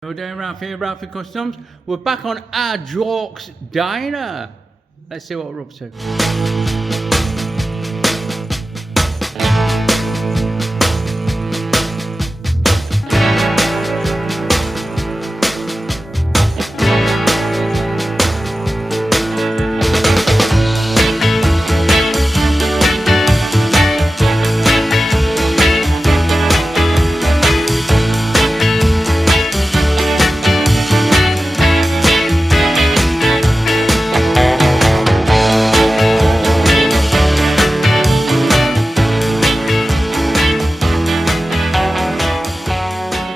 We're doing Ralfy, Ralfy Customs. We're back on our Jorks Dyna. Let's see what we're up to.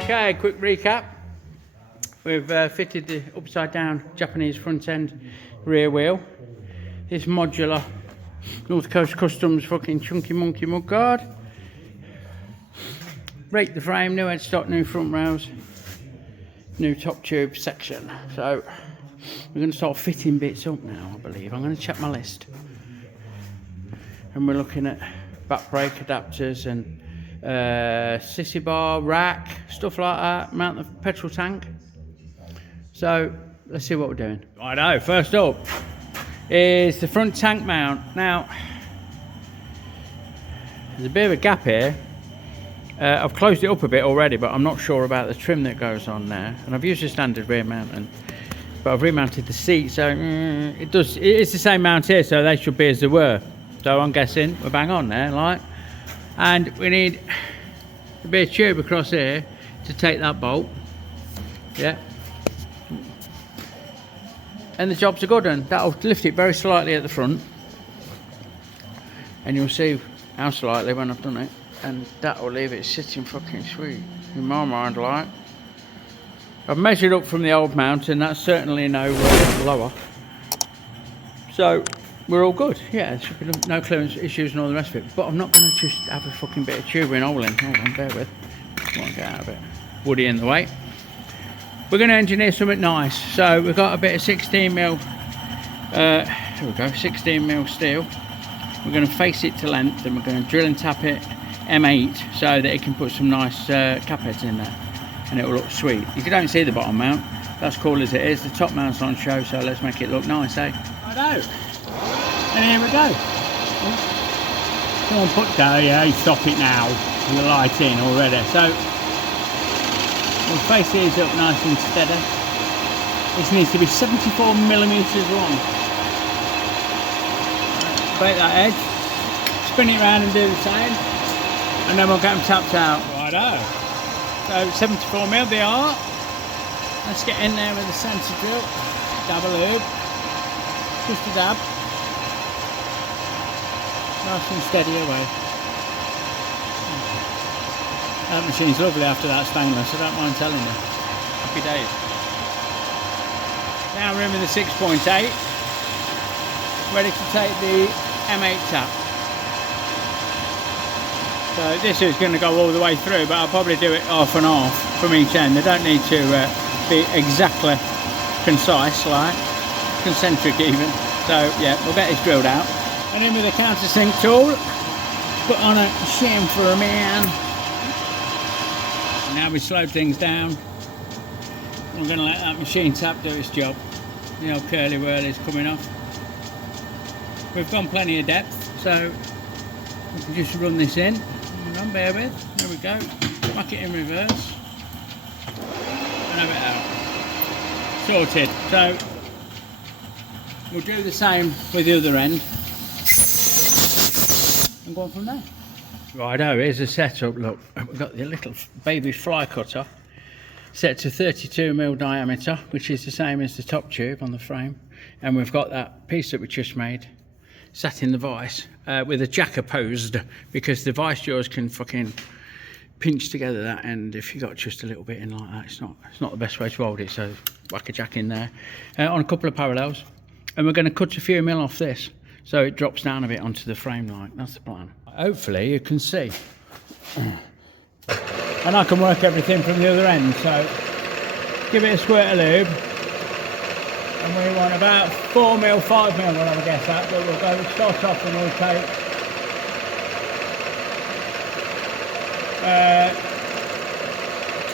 Okay, quick recap. We've fitted the upside down Japanese front end rear wheel. This modular North Coast Customs fucking chunky monkey mudguard. Rake the frame, new headstock, new front rails, new top tube section. So we're going to start fitting bits up now, I believe. I'm going to check my list. And we're looking at back brake adapters and sissy bar, rack, stuff like that, mount the petrol tank. So let's see what we're doing. Righto, first up is the front tank mount. Now there's a bit of a gap here. I've closed it up a bit already, but I'm not sure about the trim that goes on there, and I've used a standard rear mount, but I've remounted the seat, so it is the same mount here, so they should be as they were. So I'm guessing we're bang on there, like. And we need a bit of tube across here to take that bolt. Yeah. And the job's a good one. That'll lift it very slightly at the front. And you'll see how slightly when I've done it. And that'll leave it sitting fucking sweet. In my mind, like. I've measured up from the old mount and that's certainly no lower. So we're all good. Yeah, there should be no clearance issues and all the rest of it. But I'm not going to just have a fucking bit of tubing hole in. Hold on, bear with. I want to get out of it. Woody in the way. We're going to engineer something nice. So we've got a bit of 16mm. Here we go, 16mm steel. We're going to face it to length, and we're going to drill and tap it M8 so that it can put some nice cap heads in there, and it will look sweet. If you don't see the bottom mount, that's cool as it is. The top mount's on show, so let's make it look nice, eh? I know. And here we go. Come on, put down, yeah, stop it now. The light in already. So we'll face these up nice and steady. This needs to be 74mm long. Break that edge, spin it around and do the same, and then we'll get them tapped out. Righto. So 74mm they are. Let's get in there with the sensor drill. Dab a lube. Just a dab. Nice and steady away. That machine's lovely after that stainless, I don't mind telling you. Happy days. Now we're in with the 6.8, ready to take the M8 tap. So this is going to go all the way through, but I'll probably do it half and half from each end. They don't need to be exactly concise, like concentric even. So yeah, we'll get this drilled out. And in with the countersink tool, put on a shim for a man. Now we slowed things down. We're going to let that machine tap do its job. The old curly whirly's coming off. We've gone plenty of depth, so we can just run this in. Hold on, bear with. There we go. Whack it in reverse. And have it out. Sorted. So we'll do the same with the other end. And go on from there. Righto, here's the setup. Look, we've got the little baby fly cutter set to 32mm diameter, which is the same as the top tube on the frame, and we've got that piece that we just made sat in the vise with a jack opposed, because the vise jaws can fucking pinch together that end if you got just a little bit in like that. It's not the best way to hold it, so whack a jack in there on a couple of parallels, and we're going to cut a few mil off this so it drops down a bit onto the frame, like that's the plan. Hopefully you can see, and I can work everything from the other end. So give it a squirt of lube, and we want about 4mm, 5mm, we'll have a guess at, but we'll go start off and we'll take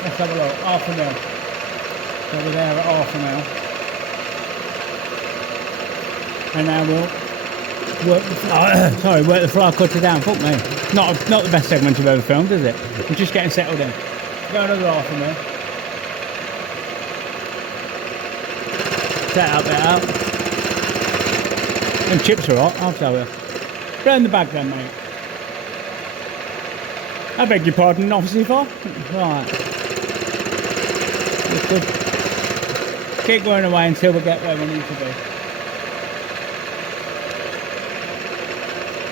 let's have a look, 0.5mm. So we're there at half an hour. And now we'll work the fly cutter down. Fuck me. Not the best segment I've ever filmed, is it? I'm just getting settled in. Go another half a mil. Set that bit out. Them chips are hot, I'll tell you. Go in the bag then, mate. I beg your pardon, officer for. Right. We could keep going away until we get where we need to be.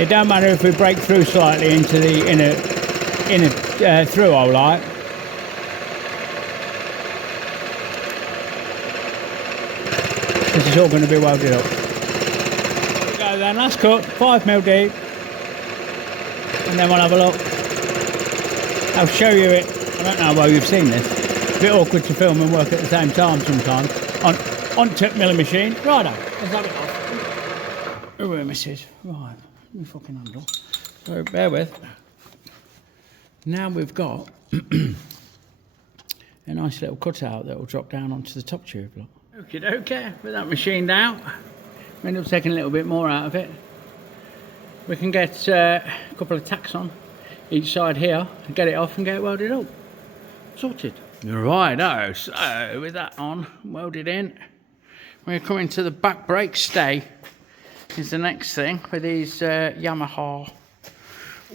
It don't matter if we break through slightly into the inner through hole, like. This is all going to be welded up. Here we go then, last cut, 5mm deep. And then we'll have a look. I'll show you it. I don't know why you've seen this. It's a bit awkward to film and work at the same time sometimes. On tip milling machine. Righto, let's have it off. Oh, missus. Right, let me fucking handle. So bear with. Now we've got a nice little cutout that will drop down onto the top tube. Look. Okay, with that machined out, we end up taking a little bit more out of it. We can get a couple of tacks on each side here and get it off and get it welded up. Sorted. Righto, so with that on, welded in, we're coming to the back brake stay is the next thing with these Yamaha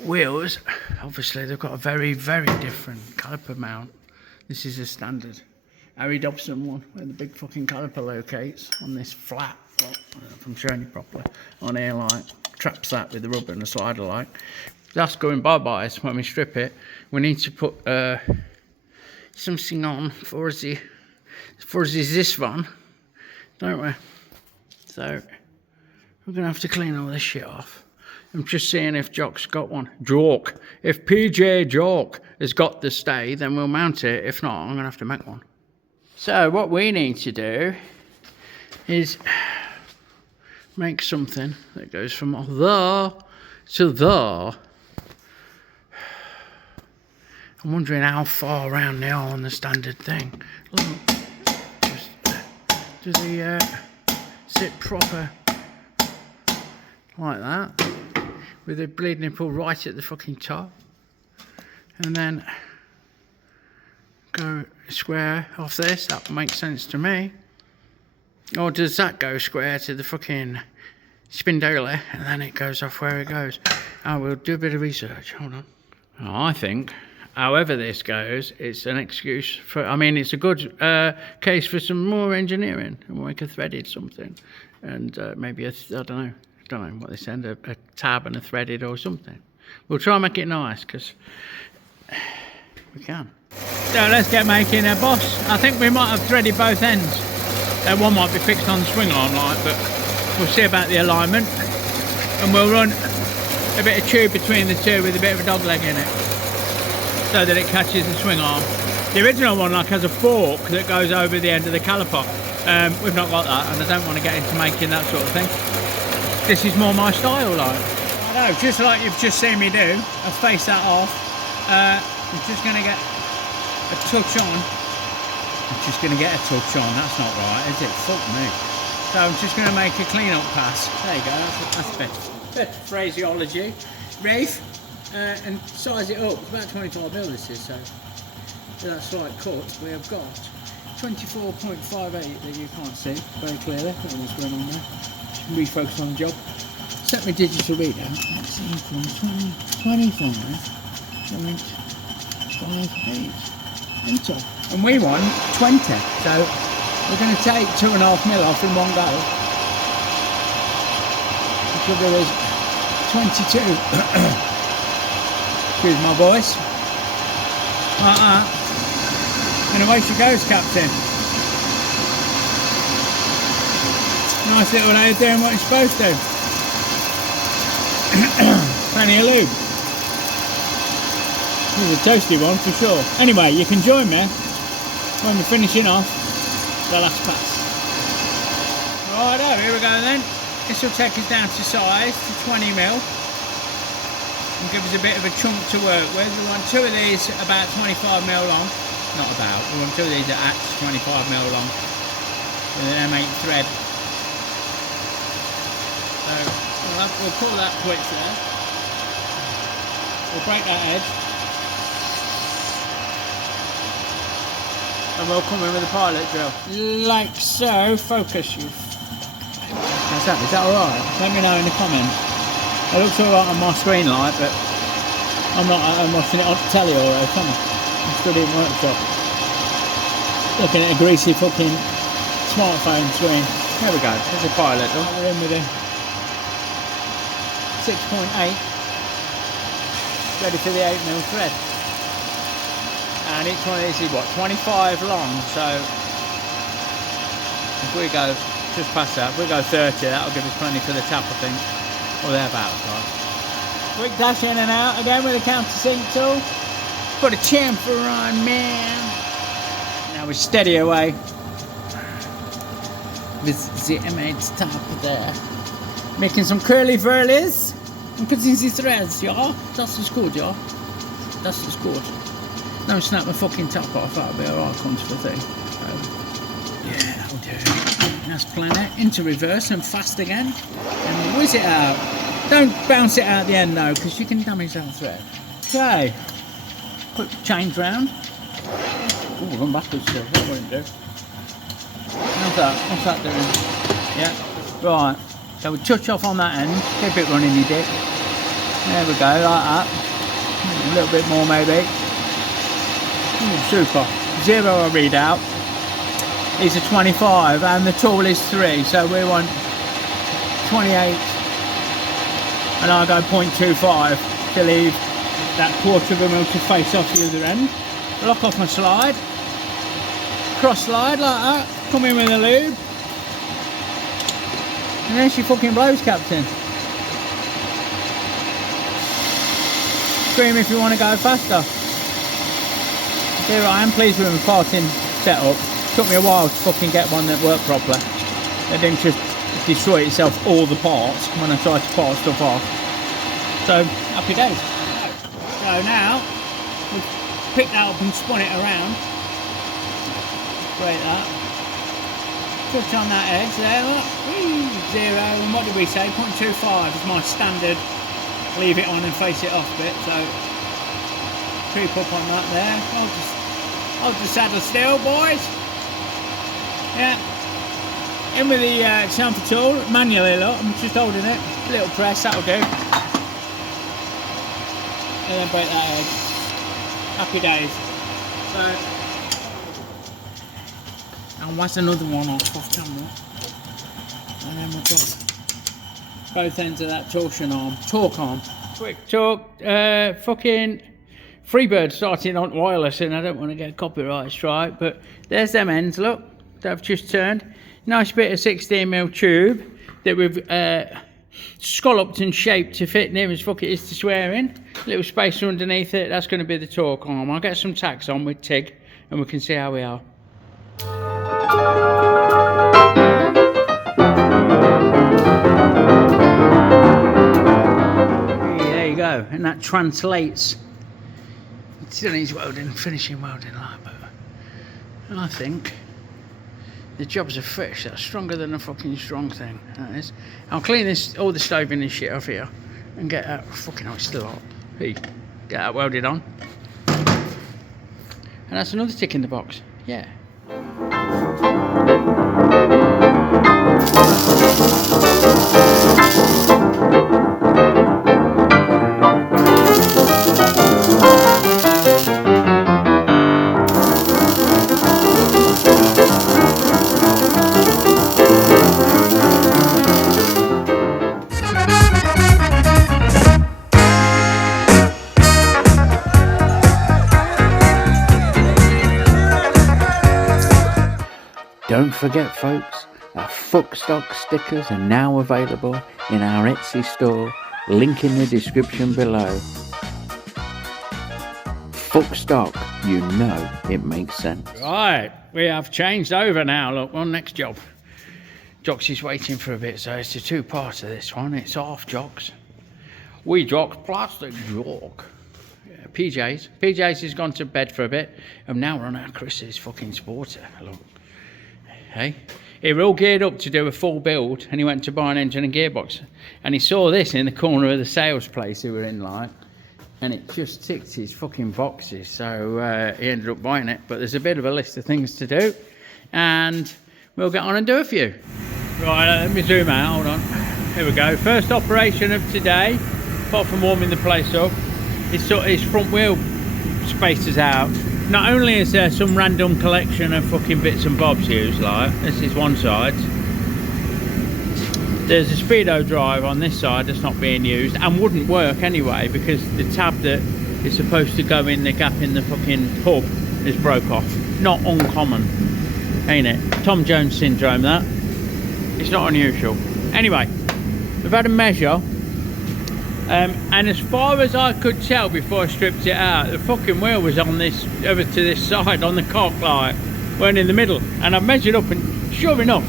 wheels. Obviously they've got a very, very different caliper mount. This is a standard Harley-Davidson one where the big fucking caliper locates on this flat. Well, I don't know if I'm showing you properly. On here, like, traps that with the rubber and the slider, like. That's going bye-bye. So when we strip it, we need to put something on for us is this one, don't we? So we're gonna have to clean all this shit off. I'm just seeing if Jock's got one. If PJ Jock has got the stay, then we'll mount it. If not, I'm gonna have to make one. So what we need to do is make something that goes from there to there. I'm wondering how far around they are on the standard thing. Look, just, do they sit proper like that, with the bleed nipple right at the fucking top, and then go square off this? That makes sense to me. Or does that go square to the fucking spindola and then it goes off where it goes? I will do a bit of research. Hold on. I think however this goes, it's an excuse for, I mean, it's a good case for some more engineering, and we'll make a threaded something, and maybe I don't know what they send, a tab and a threaded or something. We'll try and make it nice, because we can. So let's get making a boss. I think we might have threaded both ends. One might be fixed on the swing arm, like, but we'll see about the alignment, and we'll run a bit of tube between the two with a bit of a dog leg in it, so that it catches the swing arm. The original one like has a fork that goes over the end of the caliper. We've not got that, and I don't want to get into making that sort of thing. This is more my style, like. I know, just like you've just seen me do, I'll face that off. I'm just going to get a touch on. That's not right, is it? Fuck me. So I'm just going to make a clean up pass. There you go, that's better phraseology. Rafe. And size it up. It's about 25mm this is, so with that slight cut we have got 24.58 that you can't see very clearly. I don't know what's going on there. Refocus on the job. Set my digital readout. Let's see, from 25.58. Enter. And we want 20, so we're going to take 2.5mm off in one go. Which will give us 22. Excuse my voice. And away she goes, Captain. Nice little lady doing what it's supposed to. Plenty of lube. This is a toasty one for sure. Anyway, you can join me when we're finishing off the last pass. Righto, here we go then. This will take us down to size to 20mm. And give us a bit of a chunk to work with. We want two of these about 25mm long. not about. We want two of these at 25mm long with an M8 thread. So we'll call that quits there. We'll break that edge. And we'll come in with a pilot drill. Like so. Focus, you. How's that? Is that alright? Let me know in the comments. It looks alright on my screen light, but I'm watching it on telly alright, come on. I'm still in workshop. Looking at a greasy fucking smartphone screen. There we go, there's a pilot. We're in with a 6.8. Ready for the 8mm thread. And each one of these is what, 25 long, so if we go just past that, if we go 30, that'll give us plenty for the tap, I think. Or thereabouts, right? Quick dash in and out again with a countersink tool. Put a chamfer on, man. Now we steady away. With the M8 top there. Making some curly whirlies. And cutting the threads, yeah? Das ist gut, yeah? Das ist gut. Don't snap my fucking top off, that'll be alright, comes for the thing. Yeah, that'll do. That's planet. Into reverse and fast again. And whiz it out. Don't bounce it out the end though, because you can damage that thread. Okay. Quick change round. Oh, we're going backwards still. What will it do? How's that? What's that doing? Yeah. Right. So we touch off on that end. Keep it running, you dick. There we go, like that. A little bit more maybe. Super. 0 I read out. These are 25 and the tool is 3, so we want 28 and I go 0.25 to leave that quarter of a mil to face off the other end. Lock off my slide, cross slide like that, come in with a lube, and there she fucking blows, Captain. Scream if you want to go faster. Here I am, pleased with my parting setup. Took me a while to fucking get one that worked properly. It didn't just destroy itself all the parts when I tried to part stuff off. So, happy days. So now, we've picked that up and spun it around. Break that. Touch on that edge there, look. Whee, 0, and what did we say? 0.25 is my standard leave it on and face it off bit. So, creep up on that there. Hold the saddle still, boys. Yeah, in with the chamfer tool, manually look, I'm just holding it, a little press, that'll do. And then break that edge. Happy days. So, and what's another one off camera. And then we've got both ends of that torque arm. Quick talk, fucking Freebird starting on wireless, and I don't want to get a copyright strike, but there's them ends, look. That I've just turned. Nice bit of 16mm tube that we've scalloped and shaped to fit near as fuck it is to swear in. Little spacer underneath it, that's going to be the torque arm. I'll get some tacks on with TIG and we can see how we are. There you go, and that translates. It still needs welding, finishing welding like that. And I think the job's a fish, that's stronger than a fucking strong thing, that is. I'll clean this, all the stoving and shit off here and get that, fucking hell, it's still hot. Hey, get that welded on. And that's another tick in the box, yeah. Don't forget, folks, our Fuck Stock stickers are now available in our Etsy store, link in the description below. Fuck Stock, you know it makes sense. Right, we have changed over now. Look, on next job. Jocks is waiting for a bit, so it's a two-parter this one. It's half Jocks. We Jocks, plastic Jock. Yeah, PJs. PJs has gone to bed for a bit, and now we're on our Chris's fucking Sporter. Look, hey, he were all geared up to do a full build, and he went to buy an engine and gearbox, and he saw this in the corner of the sales place we were in, like, and it just ticked his fucking boxes, so he ended up buying it. But there's a bit of a list of things to do, and we'll get on and do a few. Right, let me zoom out, hold on. Here we go. First operation of today, apart from warming the place up, is sort of his front wheel spacers out. Not only is there some random collection of fucking bits and bobs used, like, this is one side. There's a speedo drive on this side that's not being used and wouldn't work anyway, because the tab that is supposed to go in the gap in the fucking hub is broke off. Not uncommon, ain't it? Tom Jones syndrome, that. It's not unusual. Anyway, we've had a measure, and as far as I could tell before I stripped it out, the fucking wheel was on this, over to this side on the cock, like, weren't in the middle. And I've measured up, and sure enough,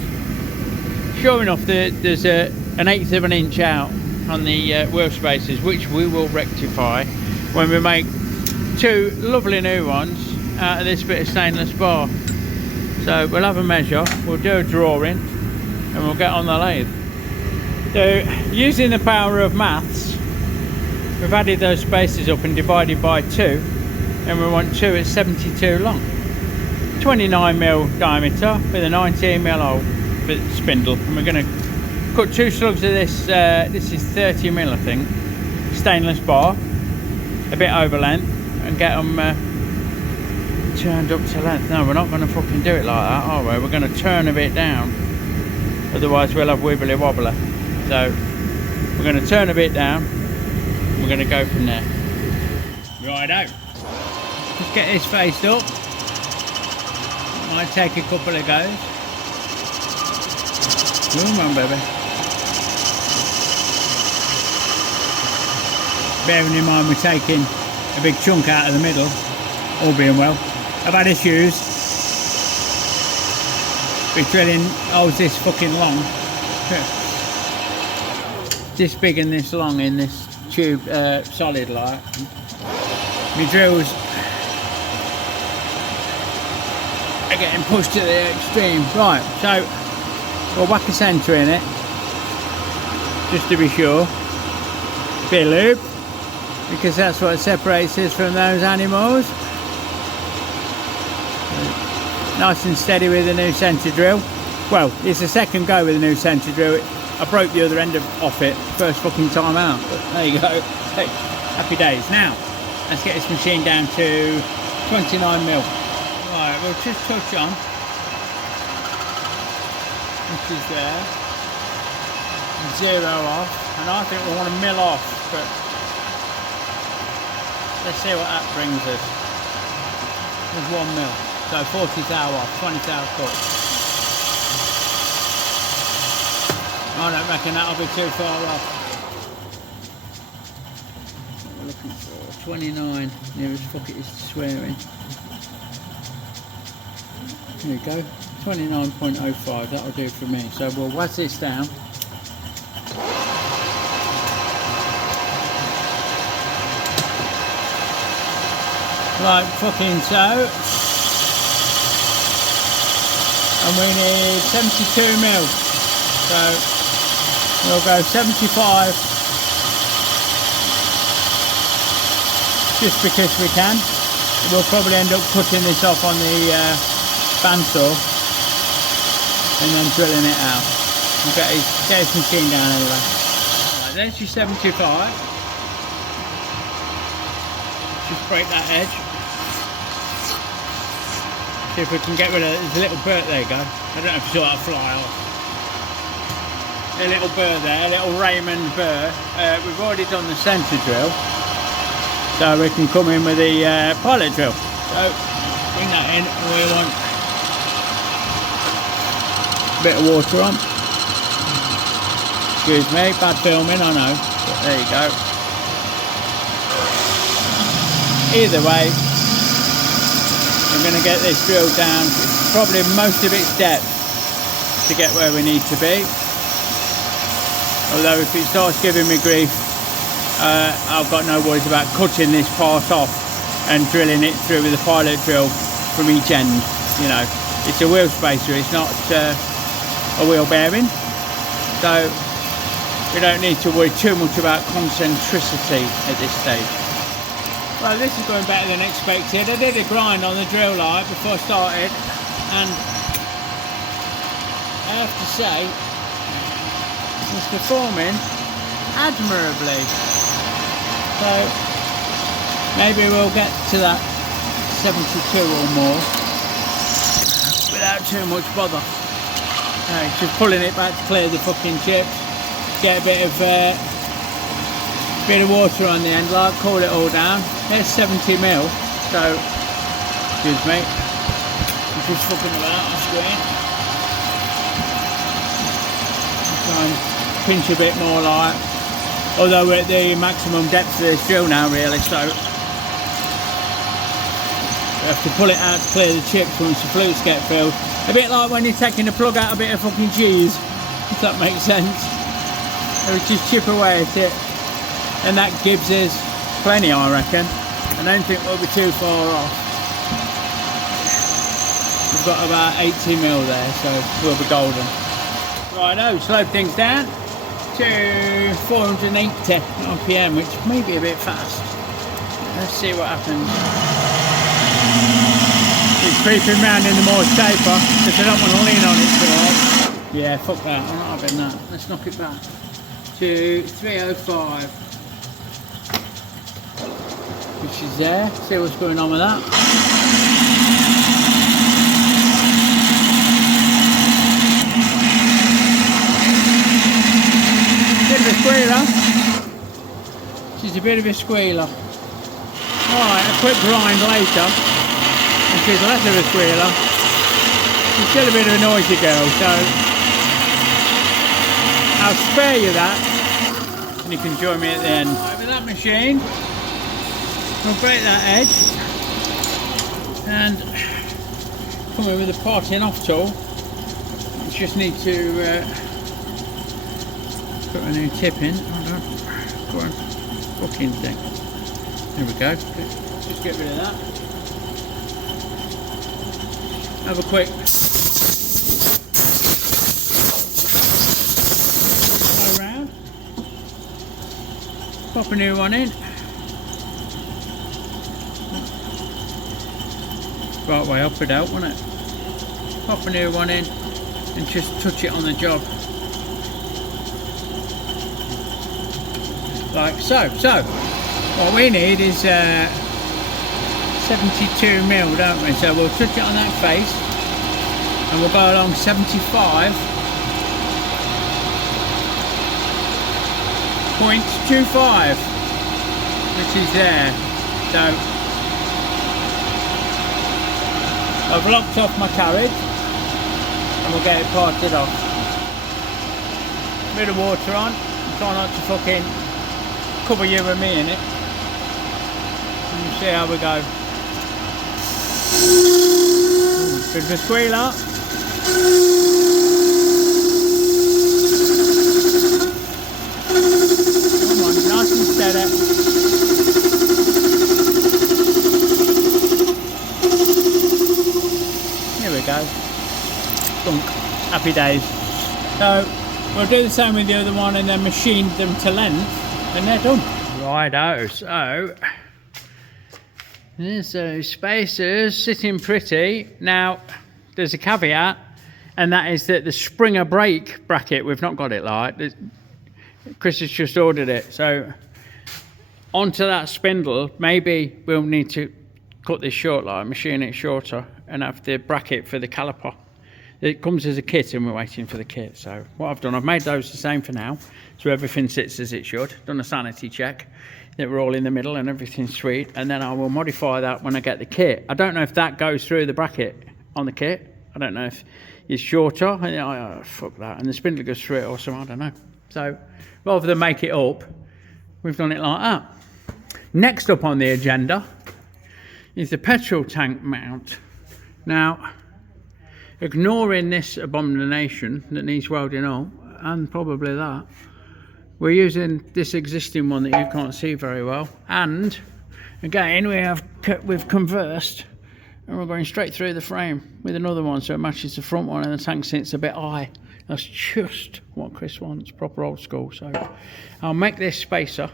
there's an eighth of an inch out on the wheel spacers, which we will rectify when we make two lovely new ones out of this bit of stainless bar. So we'll have a measure, we'll do a drawing, and we'll get on the lathe. So using the power of maths, we've added those spacers up and divided by 2, and we want 2 at 72 long. 29mm diameter with a 19mm hole for the spindle, and we're going to cut 2 slugs of this. This is 30mm, I think, stainless bar, a bit over length, and get them turned up to length. No, we're not going to fucking do it like that, are we? We're going to turn a bit down, otherwise we'll have wibbly wobbler. So we're going to turn a bit down, we're going to go from there. Righto, let's get this faced up. Might take a couple of goes. Come on, baby. Bearing in mind we're taking a big chunk out of the middle, all being well. I've had issues with drilling holes this fucking long. This big and this long in this tube, solid like. My drills are getting pushed to the extreme. Right, so we'll whack a centre in it, just to be sure. Bit of lube, because that's what separates us from those animals. Nice and steady with the new centre drill. Well, it's the second go with the new centre drill. I broke the other end off it first fucking time out, but there you go. Hey, happy days. Now, let's get this machine down to 29mm. Right, we'll just touch on, which is there, and 0 off, and I think we want to mill off, but let's see what that brings us. There's 1 mil, so 40 thou off, 20 thou cut. I don't reckon that'll be too far off. What we're looking for, 29, nearest fuck it is swearing. There we go, 29.05, that'll do for me. So we'll whack this down. Like fucking so. And we need 72mm. So we'll go 75, just because we can. We'll probably end up cutting this off on the bandsaw and then drilling it out. We'll get his machine down anyway. Right, there's your 75. Just break that edge. See if we can get rid of it. There's a little burr, there you go. I don't know if you saw that fly off. A little burr there, a little Raymond burr. We've already done the centre drill, so we can come in with the pilot drill. So bring that in, and we want a bit of water on. Excuse me, bad filming, I know, but there you go. Either way, I'm going to get this drilled down, probably most of its depth, to get where we need to be. Although if it starts giving me grief I've got no worries about cutting this part off and drilling it through with a pilot drill from each end. You know, it's a wheel spacer, it's not a wheel bearing, so we don't need to worry too much about concentricity at this stage. Well, this is going better than expected. I did a grind on the drill light before I started, and I have to say it's performing admirably. So maybe we'll get to that 72 or more without too much bother. Just pulling it back to clear the fucking chips, get a bit of water on the end, like, cool it all down. There's 70 mil, so excuse me, I'm just fucking about on screen. Try and pinch a bit more light, although we're at the maximum depth of this drill now really, so we have to pull it out to clear the chips once the flutes get filled. A bit like when you're taking the plug out a bit of fucking cheese, if that makes sense. So we just chip away at it, and that gives us plenty, I reckon. I don't think we'll be too far off. We've got about 80 mil there, so we'll be golden. Righto, slow things down to 480 RPM, which may be a bit fast. Let's see what happens. It's creeping round in the more taper because I don't want to lean on it too hard. Yeah, fuck that, I'm not having that. Let's knock it back to 305, which is there. See what's going on with that. Bit of a squealer. She's a bit of a squealer. Alright, a quick grind later, and she's less of a squealer. She's still a bit of a noisy girl, so I'll spare you that, and you can join me at the end. Right, with that machine, we'll break that edge, and come in with a parting off tool. We just need to put a new tip in. Hold on. Go on. Fucking thing. There we go. Just get rid of that. Have a quick go round. Pop a new one in. Right way up and out, wasn't it? Pop a new one in and just touch it on the job. Like so. So what we need is 72 mil, don't we? So we'll touch it on that face and we'll go along 75.25, which is there. So I've locked off my carriage and we'll get it parted off. Bit of water on, try not to fucking cover you and me in it. And we'll see how we go. Bit of a squealer. Come on, nice and steady. Here we go. Dunk. Happy days. So we'll do the same with the other one and then machine them to length and they're done. Righto, so there's those spacers sitting pretty. Now there's a caveat, and that is that the Springer brake bracket, we've not got it like. Chris has just ordered it, so onto that spindle, maybe we'll need to cut this short, like machine it shorter and have the bracket for the caliper. It comes as a kit and we're waiting for the kit. So what I've done, I've made those the same for now, so everything sits as it should. Done a sanity check that we're all in the middle and everything's sweet, and then I will modify that when I get the kit. I don't know if that goes through the bracket on the kit. I don't know if it's shorter, and fuck that, and the spindle goes through it or something, I don't know. So rather than make it up, we've done it like that. Next up on the agenda is the petrol tank mount. Now, ignoring this abomination that needs welding up, and probably that, we're using this existing one that you can't see very well, and again we've conversed and we're going straight through the frame with another one so it matches the front one, and the tank sits a bit high. That's just what Chris wants, proper old school. So I'll make this spacer.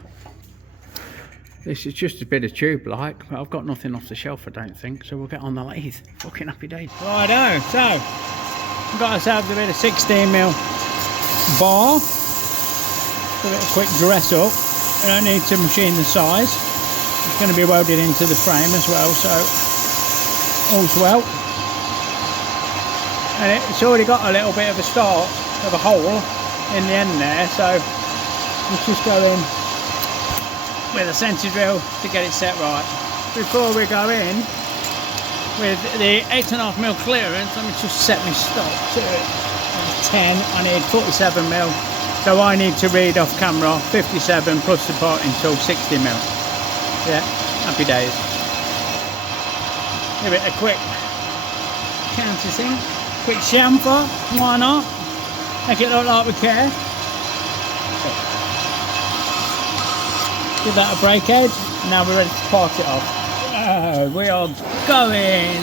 This is just a bit of tube like, but I've got nothing off the shelf I don't think, so we'll get on the lathe. Fucking happy days. Righto, so I've got ourselves a bit of 16mm bar. Give it a quick dress up. I don't need to machine the size. It's going to be welded into the frame as well, so all's well. And it's already got a little bit of a start of a hole in the end there, so let's just go in with a centre drill to get it set right. Before we go in with the 8.5mm clearance, let me just set my stop to it. 10, I need 47mm, so I need to read off camera 57 plus the parting tool 60mm. Yeah, happy days. Give it a quick countersink, quick chamfer, why not? Make it look like we care. Give that a break edge, and now we're ready to part it off. We are going.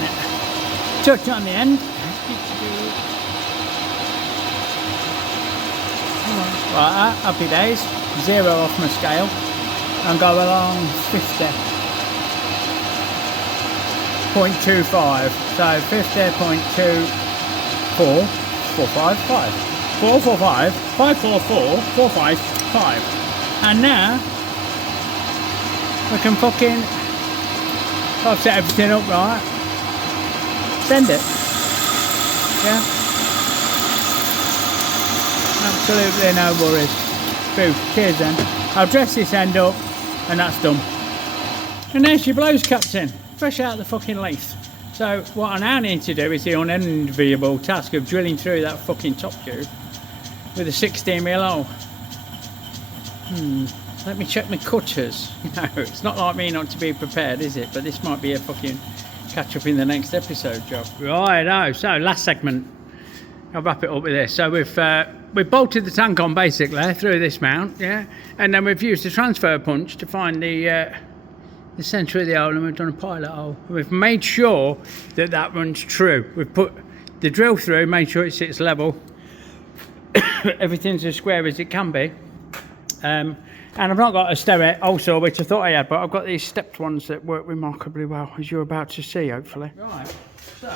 Touch on the end. Right, happy days. 0 off my scale, and go along 50.25. So 50.24, 455, 445, 544, 455, and now we can fucking, I've set everything up right, send it, yeah, absolutely no worries. Boo, cheers then. I'll dress this end up and that's done. And there's your blows captain, fresh out of the fucking lathe. So what I now need to do is the unenviable task of drilling through that fucking top tube with a 16mm hole. Let me check my cutters. No, it's not like me not to be prepared, is it? But this might be a fucking catch up in the next episode job. Righto, so last segment. I'll wrap it up with this. So we've bolted the tank on basically through this mount, yeah, and then we've used a transfer punch to find the centre of the hole, and we've done a pilot hole. We've made sure that that runs true. We've put the drill through, made sure it sits level. Everything's as square as it can be. And I've not got a stereo also, which I thought I had, but I've got these stepped ones that work remarkably well, as you're about to see, hopefully. Right, so,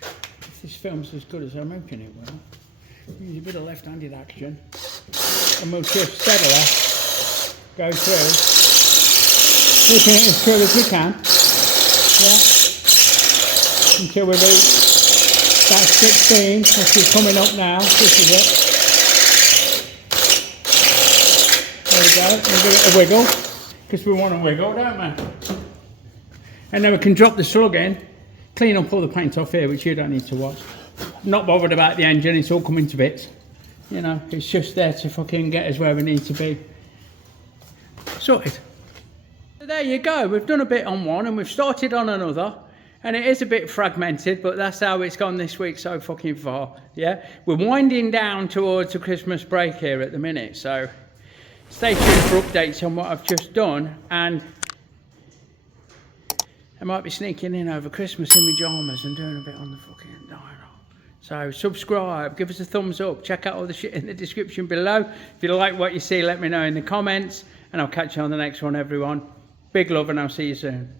if this film's as good as I'm hoping it will, use a bit of left-handed action, and we'll just steadily go through, keeping it as true as we can, yeah, until we reach that 16, which is coming up now. This is it. There we go, we'll give it a wiggle, because we want a wiggle, don't we? And then we can drop the slug in, clean up all the paint off here, which you don't need to watch. Not bothered about the engine, it's all coming to bits. You know, it's just there to fucking get us where we need to be. Sorted. So there you go, we've done a bit on one and we've started on another. And it is a bit fragmented, but that's how it's gone this week so fucking far. Yeah, we're winding down towards the Christmas break here at the minute, so stay tuned for updates on what I've just done, and I might be sneaking in over Christmas in pyjamas and doing a bit on the fucking Dyna. So subscribe, give us a thumbs up, check out all the shit in the description below. If you like what you see, let me know in the comments, and I'll catch you on the next one, everyone. Big love, and I'll see you soon.